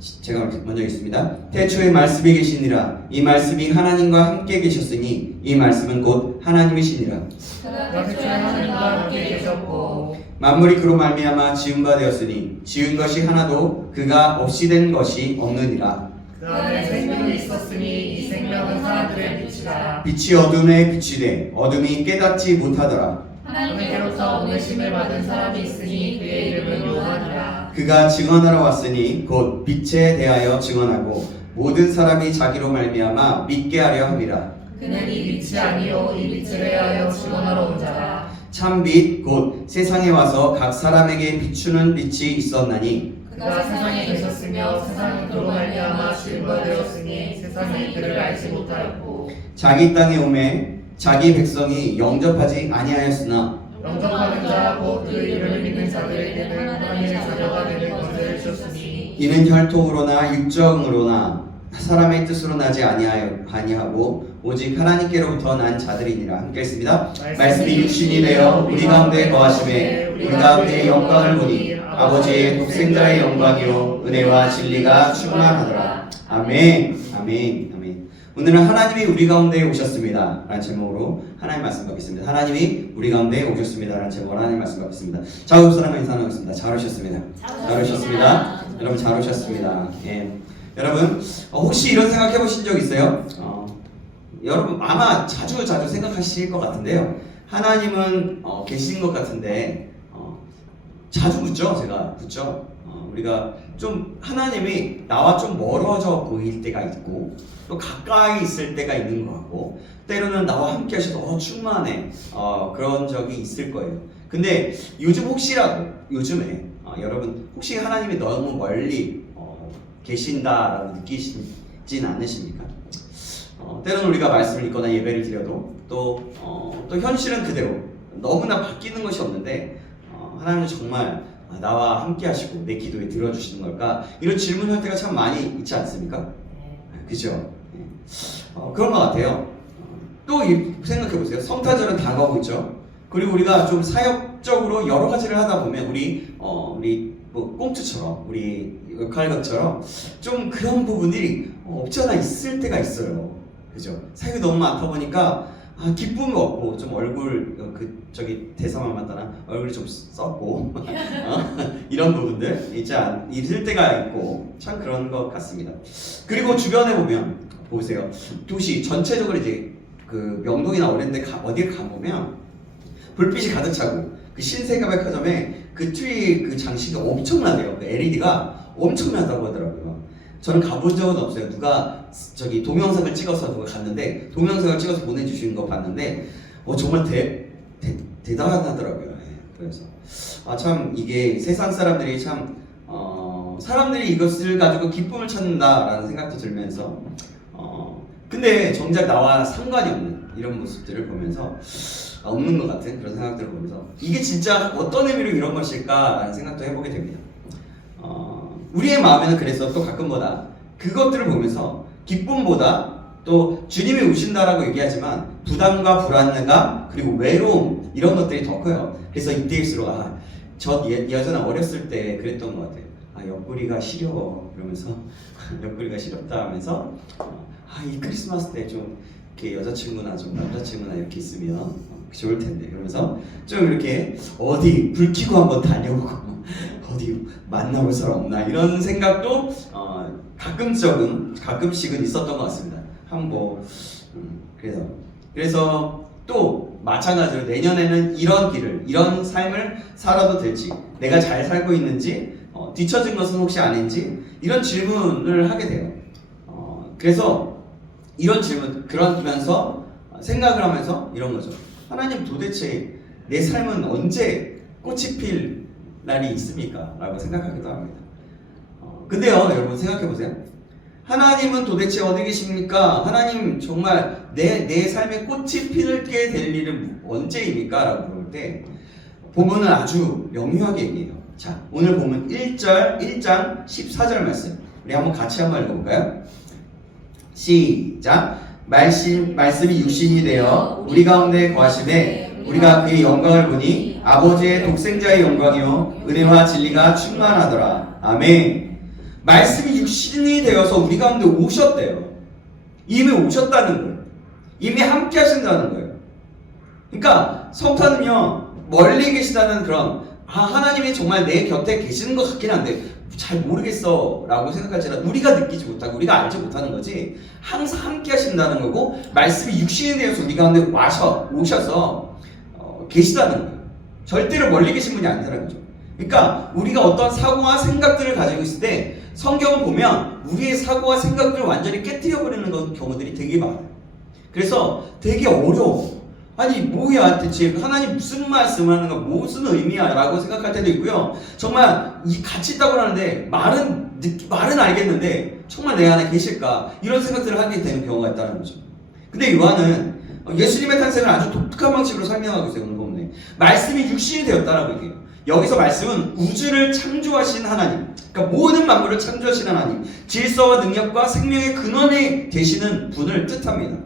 제가 먼저 읽습니다. 태초에 말씀이 계시니라. 이 말씀이 하나님과 함께 계셨으니 이 말씀은 곧 하나님이시니라. 그가 태초에 하나님과 함께 계셨고 만물이 그로 말미암아 지은 바 되었으니 지은 것이 하나도 그가 없이 된 것이 없느니라. 그 안에 생명이 있었으니 이 생명은 사람들의 빛이라. 빛이 어둠에 비치되 어둠이 깨닫지 못하더라. 하나님께로서 보내심을 받은 사람이 있으니 그의 이름은 요한이라. 그가 증언하러 왔으니 곧 빛에 대하여 증언하고 모든 사람이 자기로 말미암아 믿게 하려 함이라. 그는 이 빛이 아니요 이 빛을 대하여 증언하러 온 자라. 참빛 곧 세상에 와서 각 사람에게 비추는 빛이 있었나니 그가 세상에 계셨으며 세상은 그로 말미암아 지음바 되었으니 세상이 그를 알지 못하였고 자기 땅에 오매 자기 백성이 영접하지 아니하였으나 영접하는 자 곧 그 이름을 믿는 자들에게는 하나님의 자녀가 되는 권세를 주셨으니 이는 혈통으로나 육정으로나 사람의 뜻으로 나지 아니하고 오직 하나님께로부터 난 자들이니라. 함께 읽습니다. 말씀이 육신이 되어 우리 가운데 거하심에 우리가 그의 영광을 보니 아버지의 독생자의 영광이요 은혜와 진리가 충만하더라. 아멘. 아멘. 아멘. 오늘은 하나님이 우리 가운데 오셨습니다 라는 제목으로 하나님 말씀 받겠습니다. 하나님이 우리 가운데 오셨습니다 라는 제목으로 하나님 말씀 받겠습니다. 자, 옆 사람과 인사 나누겠습니다. 잘 오셨습니다. 잘 오셨습니다. 여러분 잘 오셨습니다. 예. 여러분 혹시 이런 생각 해보신 적 있어요? 여러분 아마 자주 생각하실 것 같은데요. 하나님은 계신 것 같은데 자주 묻죠. 제가 묻죠. 우리가 좀 하나님이 나와 좀 멀어져 보일 때가 있고 또 가까이 있을 때가 있는 것 같고 때로는 나와 함께 하셔서 충만해 그런 적이 있을 거예요. 근데 요즘에 여러분 혹시 하나님이 너무 멀리 계신다라고 느끼시진 않으십니까? 때로는 우리가 말씀을 읽거나 예배를 드려도 또 현실은 그대로 너무나 바뀌는 것이 없는데 하나님은 정말 나와 함께 하시고 내 기도에 들어주시는 걸까? 이런 질문할 때가 참 많이 있지 않습니까? 그죠? 그런 것 같아요. 또 생각해보세요. 성탄절은 다가오고 있죠. 그리고 우리가 좀 사역적으로 여러 가지를 하다 보면 우리 뭐 꽁트처럼 우리 역할것처럼 좀 그런 부분이 없지 않아 있을 때가 있어요. 그죠? 사역이 너무 많다 보니까 기쁨이 없고 좀 얼굴 대사만 만나나 얼굴이 좀 썩고 이런 부분들 있을 때가 있고 참 그런 것 같습니다. 그리고 주변에 보세요. 도시 전체적으로 이제 그 명동이나 어디를 가보면 불빛이 가득 차고 그 신세계백화점에 그 트리 그 장식이 엄청나대요. 그 LED가 엄청나다고 하더라고요. 저는 가본 적은 없어요. 누가 동영상을 찍어서 누가 갔는데 동영상을 찍어서 보내주신 거 봤는데 정말 대단하더라고요. 그래서 참 이게 세상 사람들이 참 사람들이 이것을 가지고 기쁨을 찾는다라는 생각도 들면서 근데 정작 나와 상관이 없는 이런 모습들을 보면서 없는 것 같은 그런 생각들을 보면서 이게 진짜 어떤 의미로 이런 것일까라는 생각도 해보게 됩니다. 우리의 마음에는 그래서 또 가끔보다 그것들을 보면서 기쁨보다 또 주님이 오신다라고 얘기하지만 부담과 불안감 그리고 외로움 이런 것들이 더 커요. 그래서 이때일수록 저 예전에 어렸을 때 그랬던 것 같아요. 옆구리가 시려 그러면서 옆구리가 시렵다 하면서 이 크리스마스 때 좀 이렇게 여자친구나 좀 남자친구나 이렇게 있으면 좋을 텐데 그러면서 좀 이렇게 어디 불 켜고 한번 다녀오고 어디 만나볼 사람 없나 이런 생각도 가끔씩은 있었던 것 같습니다. 그래서 또 마찬가지로 내년에는 이런 삶을 살아도 될지 내가 잘 살고 있는지 뒤처진 것은 혹시 아닌지 이런 질문을 하게 돼요. 그래서 이런 질문 그러면서 생각을 하면서 이런 거죠. 하나님 도대체 내 삶은 언제 꽃이 필 날이 있습니까? 라고 생각하기도 합니다. 근데요 여러분 생각해보세요. 하나님은 도대체 어디 계십니까? 하나님 정말 내 삶에 꽃이 피게 될 일은 언제입니까? 라고 물을 때 본문은 아주 명료하게 얘기해요. 자, 오늘 보면 1장 14절 말씀 우리 한번 같이 한번 읽어볼까요? 시작. 말씀이 육신이 되어 우리 가운데 거하심에 우리가 그의 영광을 보니 아버지의 독생자의 영광이요 은혜와 진리가 충만하더라. 아멘. 말씀이 육신이 되어서 우리 가운데 오셨대요. 이미 오셨다는 거예요. 이미 함께 하신다는 거예요. 그러니까 성탄은요, 멀리 계시다는 그런, 하나님이 정말 내 곁에 계시는 것 같긴 한데 잘 모르겠어 라고 생각할지라도 우리가 느끼지 못하고 우리가 알지 못하는 거지, 항상 함께 하신다는 거고, 말씀이 육신이 되어서 우리 가운데 오셔서 계시다는 거예요. 절대로 멀리 계신 분이 아니라는 거죠. 그러니까 우리가 어떤 사고와 생각들을 가지고 있을 때 성경을 보면 우리의 사고와 생각들을 완전히 깨뜨려버리는 경우들이 되게 많아요. 그래서 되게 어려워. 아니 뭐야 대체 하나님 무슨 말씀을 하는 거, 무슨 의미야 라고 생각할 때도 있고요. 정말 이 같이 있다고 하는데 말은 알겠는데 정말 내 안에 계실까, 이런 생각들을 하게 되는 경우가 있다는 거죠. 근데 요한은 예수님의 탄생을 아주 독특한 방식으로 설명하고 있어요. 오늘 본문에 말씀이 육신이 되었다라고 얘기해요. 여기서 말씀은 우주를 창조하신 하나님, 그러니까 모든 만물을 창조하신 하나님, 질서와 능력과 생명의 근원에 계시는 분을 뜻합니다.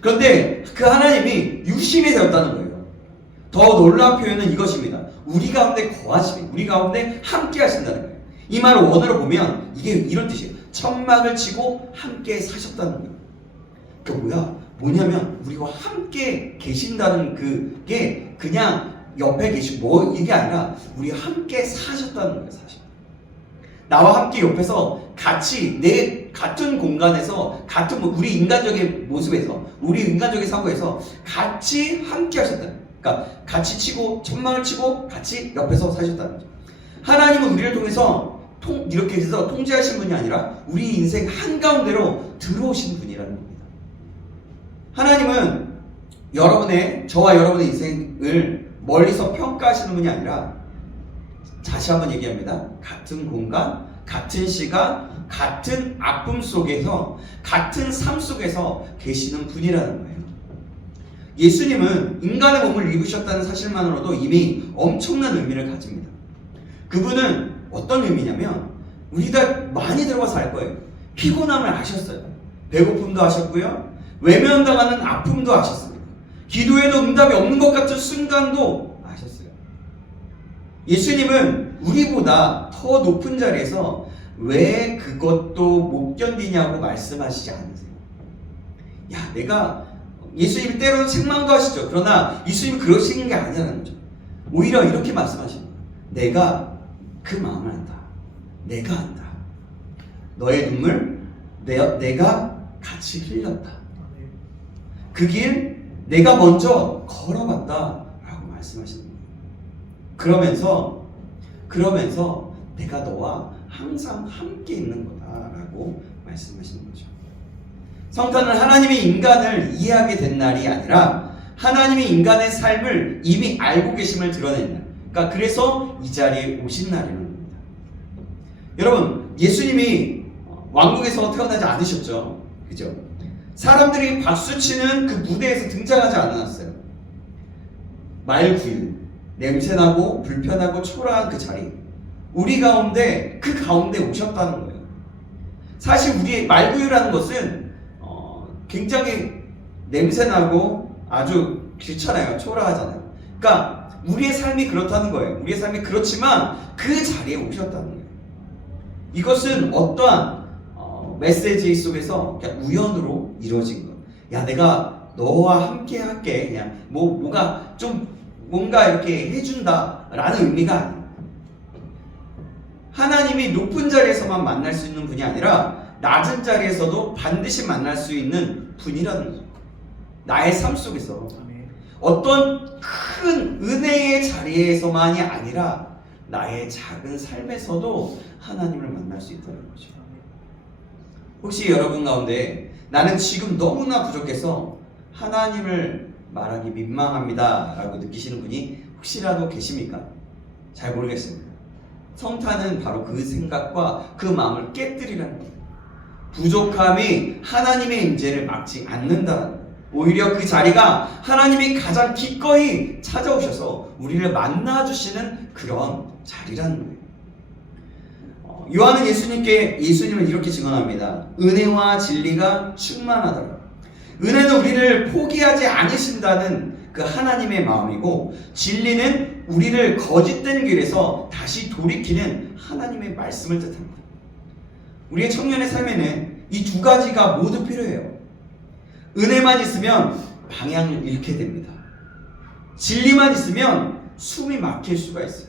그런데 그 하나님이 육신이 되었다는 거예요. 더 놀라운 표현은 이것입니다. 우리 가운데 거하시며 우리 가운데 함께 하신다는 거예요. 이 말을 원어로 보면 이게 이런 뜻이에요. 천막을 치고 함께 사셨다는 거예요. 그게 뭐냐면 우리와 함께 계신다는 그게 그냥 옆에 계시고 이게 아니라 우리와 함께 사셨다는 거예요. 사실 나와 함께 옆에서 같이 내 같은 공간에서 같은 우리 인간적인 모습에서 우리 인간적인 사고에서 같이 함께 하셨다는 거예요. 그러니까 같이 치고 천막을 치고 같이 옆에서 사셨다는 거죠. 하나님은 우리를 통해서 이렇게 해서 통제하신 분이 아니라 우리 인생 한가운데로 들어오신 분이라는 겁니다. 하나님은 저와 여러분의 인생을 멀리서 평가하시는 분이 아니라, 다시 한번 얘기합니다. 같은 공간, 같은 시간, 같은 아픔 속에서, 같은 삶 속에서 계시는 분이라는 거예요. 예수님은 인간의 몸을 입으셨다는 사실만으로도 이미 엄청난 의미를 가집니다. 그분은 어떤 의미냐면, 우리가 많이 들어봐서 알 거예요. 피곤함을 아셨어요. 배고픔도 아셨고요. 외면당하는 아픔도 아셨습니다. 기도에도 응답이 없는 것 같은 순간도 아셨어요. 예수님은 우리보다 더 높은 자리에서 왜 그것도 못 견디냐고 말씀하시지 않으세요. 예수님이 때로는 책망도 하시죠. 그러나 예수님이 그러시는 게 아니라는 거죠. 오히려 이렇게 말씀하시는 거예요. 내가 그 마음을 안다. 내가 안다. 너의 눈물 내가 같이 흘렸다. 그 길 내가 먼저 걸어봤다 라고 말씀하시는 거예요. 그러면서 내가 너와 항상 함께 있는 거다 라고 말씀하시는 거죠. 성탄은 하나님이 인간을 이해하게 된 날이 아니라 하나님이 인간의 삶을 이미 알고 계심을 드러낸 날, 그러니까 그래서 이 자리에 오신 날이라는 겁니다. 여러분, 예수님이 왕국에서 태어나지 않으셨죠. 그죠? 사람들이 박수치는 그 무대에서 등장하지 않았어요. 말구유, 냄새나고 불편하고 초라한 그 자리, 우리 가운데 그 가운데 오셨다는 거예요. 사실 우리의 말구유라는 것은 굉장히 냄새나고 아주 귀찮아요. 초라하잖아요. 그러니까 우리의 삶이 그렇다는 거예요. 우리의 삶이 그렇지만 그 자리에 오셨다는 거예요. 이것은 어떠한 메시지 속에서 그냥 우연으로 이루어진 것. 내가 너와 함께 할게. 그냥 뭔가 이렇게 해준다라는 의미가 아니에요. 하나님이 높은 자리에서만 만날 수 있는 분이 아니라 낮은 자리에서도 반드시 만날 수 있는 분이라는 거죠. 나의 삶 속에서 어떤 큰 은혜의 자리에서만이 아니라 나의 작은 삶에서도 하나님을 만날 수 있다는 거죠. 혹시 여러분 가운데 나는 지금 너무나 부족해서 하나님을 말하기 민망합니다 라고 느끼시는 분이 혹시라도 계십니까? 잘 모르겠습니다. 성탄은 바로 그 생각과 그 마음을 깨뜨리라는 거예요. 부족함이 하나님의 임재를 막지 않는다는 거예요. 오히려 그 자리가 하나님이 가장 기꺼이 찾아오셔서 우리를 만나주시는 그런 자리라는 거예요. 요한은 예수님을 이렇게 증언합니다. 은혜와 진리가 충만하다. 은혜는 우리를 포기하지 않으신다는 그 하나님의 마음이고, 진리는 우리를 거짓된 길에서 다시 돌이키는 하나님의 말씀을 뜻합니다. 우리의 청년의 삶에는 이 두 가지가 모두 필요해요. 은혜만 있으면 방향을 잃게 됩니다. 진리만 있으면 숨이 막힐 수가 있어요.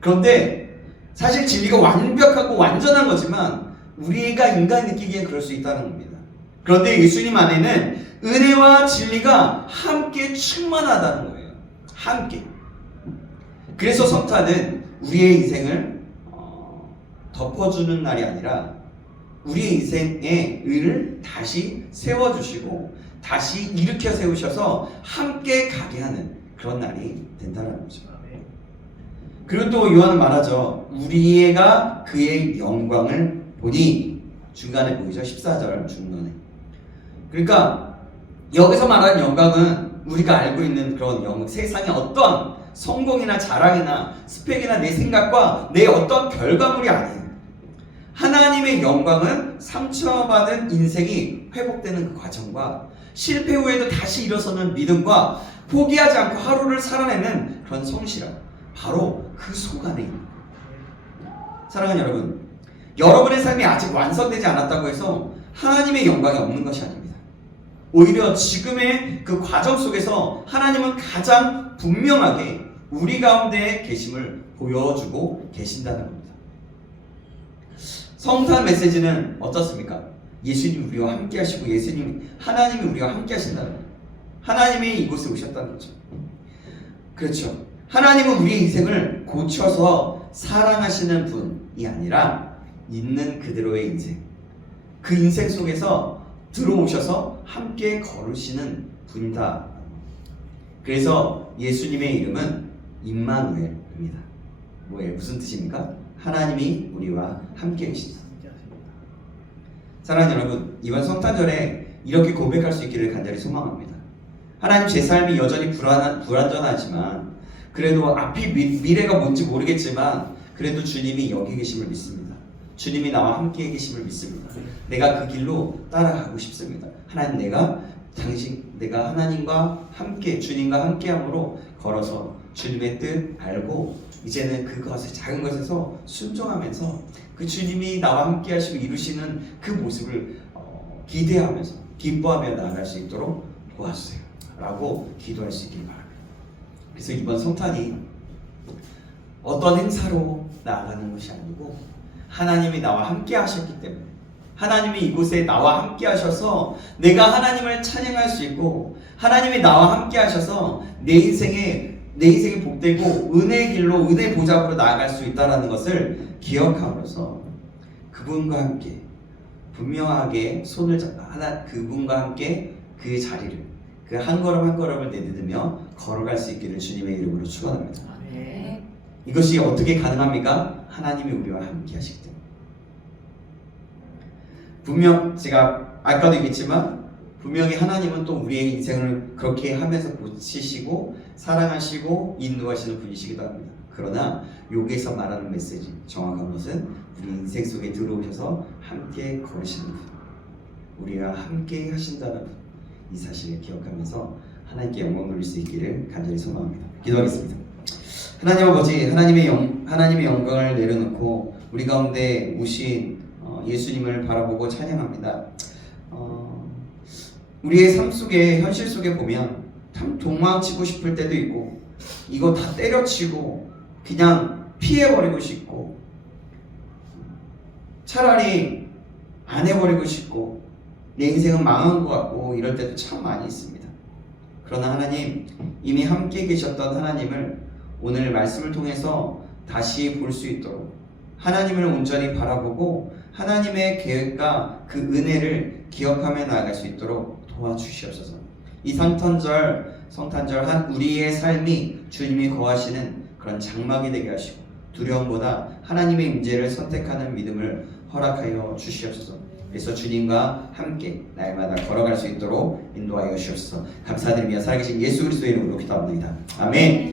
그런데 사실 진리가 완벽하고 완전한 거지만 우리가 인간이 느끼기에 그럴 수 있다는 겁니다. 그런데 예수님 안에는 은혜와 진리가 함께 충만하다는 거예요. 함께. 그래서 성탄은 우리의 인생을 덮어주는 날이 아니라 우리의 인생의 의를 다시 세워주시고 다시 일으켜 세우셔서 함께 가게 하는 그런 날이 된다는 거죠. 그리고 또 요한은 말하죠. 우리가 그의 영광을 보니, 중간에 보이죠. 14절 중간에. 그러니까 여기서 말하는 영광은 우리가 알고 있는 그런 세상의 어떤 성공이나 자랑이나 스펙이나 내 생각과 내 어떤 결과물이 아니에요. 하나님의 영광은 상처받은 인생이 회복되는 그 과정과 실패 후에도 다시 일어서는 믿음과 포기하지 않고 하루를 살아내는 그런 성실함, 바로 그 속 안에 있는 거예요. 사랑하는 여러분, 여러분의 삶이 아직 완성되지 않았다고 해서 하나님의 영광이 없는 것이 아닙니다. 오히려 지금의 그 과정 속에서 하나님은 가장 분명하게 우리 가운데 계심을 보여주고 계신다는 겁니다. 성탄 메시지는 어떻습니까? 예수님이 우리와 함께 하시고 하나님이 우리와 함께 하신다는 거예요. 하나님이 이곳에 오셨다는 거죠. 그렇죠. 하나님은 우리의 인생을 고쳐서 사랑하시는 분이 아니라 있는 그대로의 인생, 그 인생 속에서 들어오셔서 함께 걸으시는 분이다. 그래서 예수님의 이름은 임마누엘입니다. 뭐예요? 무슨 뜻입니까? 하나님이 우리와 함께 계신다. 사랑하는 여러분, 이번 성탄절에 이렇게 고백할 수 있기를 간절히 소망합니다. 하나님, 제 삶이 여전히 불안전하지만 그래도 앞이 미래가 뭔지 모르겠지만 그래도 주님이 여기 계심을 믿습니다. 주님이 나와 함께 계심을 믿습니다. 내가 그 길로 따라가고 싶습니다. 하나님, 내가 하나님과 함께, 주님과 함께함으로 걸어서 주님의 뜻 알고 이제는 그것의 작은 것에서 순종하면서 그 주님이 나와 함께 하시고 이루시는 그 모습을 기대하면서 기뻐하며 나아갈 수 있도록 도와주세요 라고 기도할 수 있길 바랍니다. 그래서 이번 성탄이 어떤 행사로 나아가는 것이 아니고 하나님이 나와 함께 하셨기 때문에, 하나님이 이곳에 나와 함께 하셔서 내가 하나님을 찬양할 수 있고 하나님이 나와 함께 하셔서 내 인생이 복되고 은혜의 길로, 은혜 보좌로 나아갈 수 있다는 것을 기억함으로써 그분과 함께 분명하게 손을 잡아 그분과 함께 그 자리를, 그 한 걸음 한 걸음을 내딛으며 걸어갈 수 있기를 주님의 이름으로 축원합니다. 네. 이것이 어떻게 가능합니까? 하나님이 우리와 함께 하시기 때문에. 분명 제가 아까도 얘기했지만 분명히 하나님은 또 우리의 인생을 그렇게 하면서 고치시고 사랑하시고 인도하시는 분이시기도 합니다. 그러나 여기에서 말하는 메시지, 정확한 것은 우리 인생 속에 들어오셔서 함께 걸으시는 분, 우리와 함께 하신다는 분, 이 사실을 기억하면서 하나님께 영광 돌릴 수 있기를 간절히 소망합니다. 기도하겠습니다. 하나님 아버지, 하나님의 영광을 내려놓고 우리 가운데 오신 예수님을 바라보고 찬양합니다. 우리의 삶 속에, 현실 속에 보면 참 도망치고 싶을 때도 있고 이거 다 때려치고 그냥 피해버리고 싶고 차라리 안 해버리고 싶고 내 인생은 망한 것 같고 이럴 때도 참 많이 있습니다. 그러나 하나님, 이미 함께 계셨던 하나님을 오늘 말씀을 통해서 다시 볼 수 있도록 하나님을 온전히 바라보고 하나님의 계획과 그 은혜를 기억하며 나아갈 수 있도록 도와주시옵소서. 이 성탄절 한 우리의 삶이 주님이 거하시는 그런 장막이 되게 하시고 두려움보다 하나님의 임재를 선택하는 믿음을 허락하여 주시옵소서. 그래서 주님과 함께 날마다 걸어갈 수 있도록 인도하여 주시옵소서. 감사드리며 살아계신 예수 그리스도의 이름으로 기도합니다. 아멘.